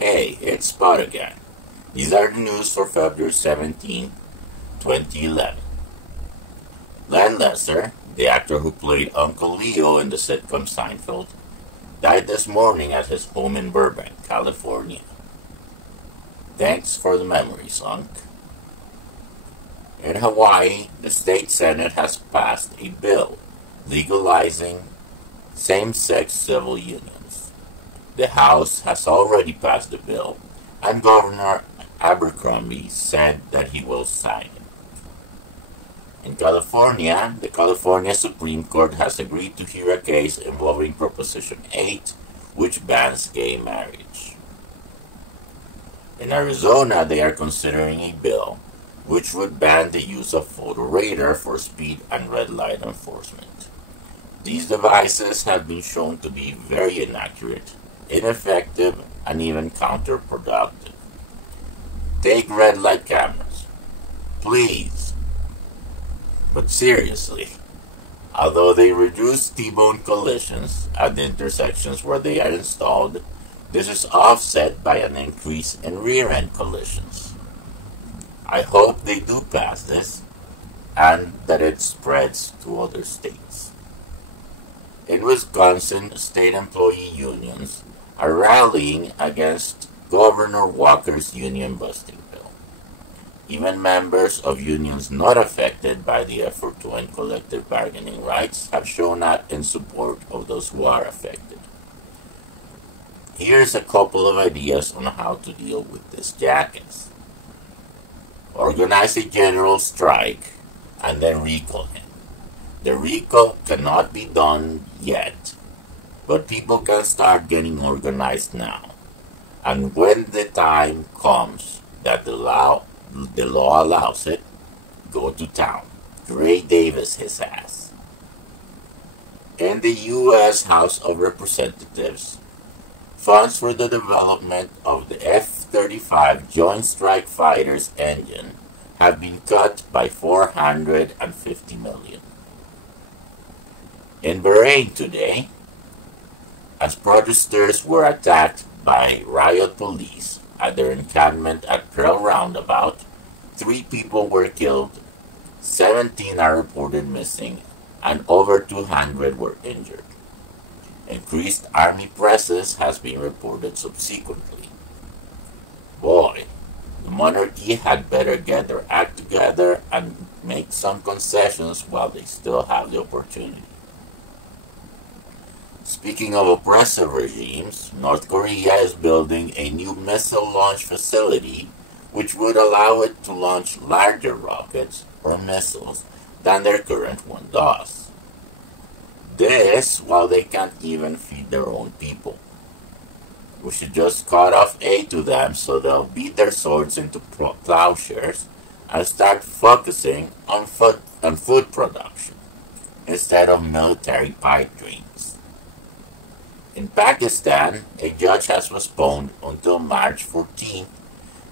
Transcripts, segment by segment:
Hey, it's Spot again. These are the news for February 17, 2011. Len Lesser, the actor who played Uncle Leo in the sitcom Seinfeld, died this morning at his home in Burbank, California. Thanks for the memory, Sunk. In Hawaii, the state Senate has passed a bill legalizing same-sex civil unions. The House has already passed the bill, and Governor Abercrombie said that he will sign it. In California, the California Supreme Court has agreed to hear a case involving Proposition 8, which bans gay marriage. In Arizona, they are considering a bill which would ban the use of photo radar for speed and red light enforcement. These devices have been shown to be very inaccurate, ineffective, and even counterproductive. Take red light cameras, please. But seriously, although they reduce T-bone collisions at the intersections where they are installed, this is offset by an increase in rear-end collisions. I hope they do pass this and that it spreads to other states. In Wisconsin, state employee unions are rallying against Governor Walker's union-busting bill. Even members of unions not affected by the effort to end collective bargaining rights have shown up in support of those who are affected. Here's a couple of ideas on how to deal with this jackass. Organize a general strike and then recall him. The recall cannot be done yet, but people can start getting organized now. And when the time comes that the law allows it, go to town. Ray Davis his ass. In the U.S. House of Representatives, funds for the development of the F35 Joint Strike Fighter's engine have been cut by $450 million. In Bahrain today, as protesters were attacked by riot police at their encampment at Pearl Roundabout, 3 people were killed, 17 are reported missing, and over 200 were injured. Increased army presence has been reported subsequently. Boy, the monarchy had better get their act together and make some concessions while they still have the opportunity. Speaking of oppressive regimes, North Korea is building a new missile launch facility which would allow it to launch larger rockets or missiles than their current one does. This while they can't even feed their own people. We should just cut off aid to them so they'll beat their swords into plowshares and start focusing on food production instead of military pipe dreams. In Pakistan, a judge has postponed until March 14th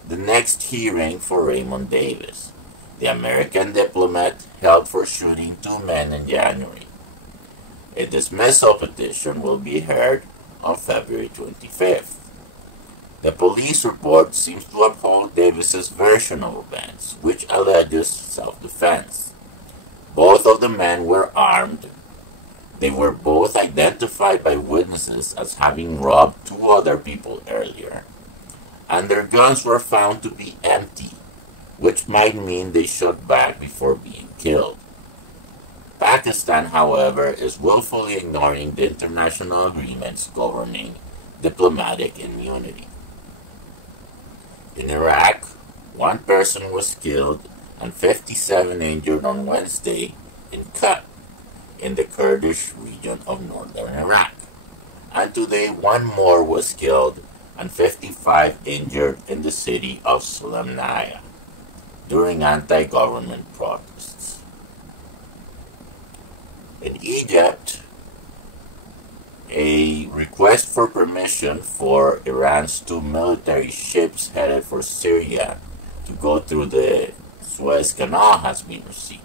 the next hearing for Raymond Davis, the American diplomat held for shooting 2 men in January. A dismissal petition will be heard on February 25th. The police report seems to uphold Davis's version of events, which alleges self-defense. Both of the men were armed. They were both identified by witnesses as having robbed 2 other people earlier, and their guns were found to be empty, which might mean they shot back before being killed. Pakistan, however, is willfully ignoring the international agreements governing diplomatic immunity. In Iraq, 1 person was killed and 57 injured on Wednesday in Kut, in the Kurdish region of northern Iraq. And today 1 more was killed and 55 injured in the city of Sulaymaniyah during anti-government protests. In Egypt, a request for permission for Iran's 2 military ships headed for Syria to go through the Suez Canal has been received.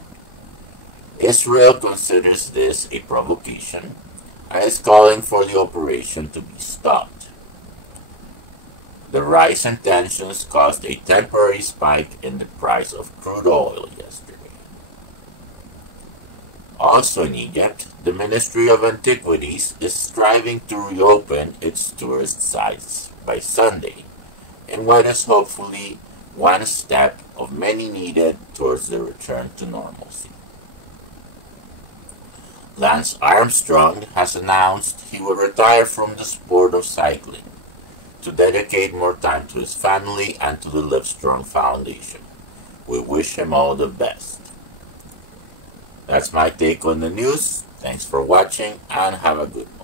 Israel considers this a provocation and is calling for the operation to be stopped. The rise in tensions caused a temporary spike in the price of crude oil yesterday. Also in Egypt, the Ministry of Antiquities is striving to reopen its tourist sites by Sunday in what is hopefully one step of many needed towards the return to normalcy. Lance Armstrong has announced he will retire from the sport of cycling to dedicate more time to his family and to the Livestrong Foundation. We wish him all the best. That's my take on the news. Thanks for watching and have a good one.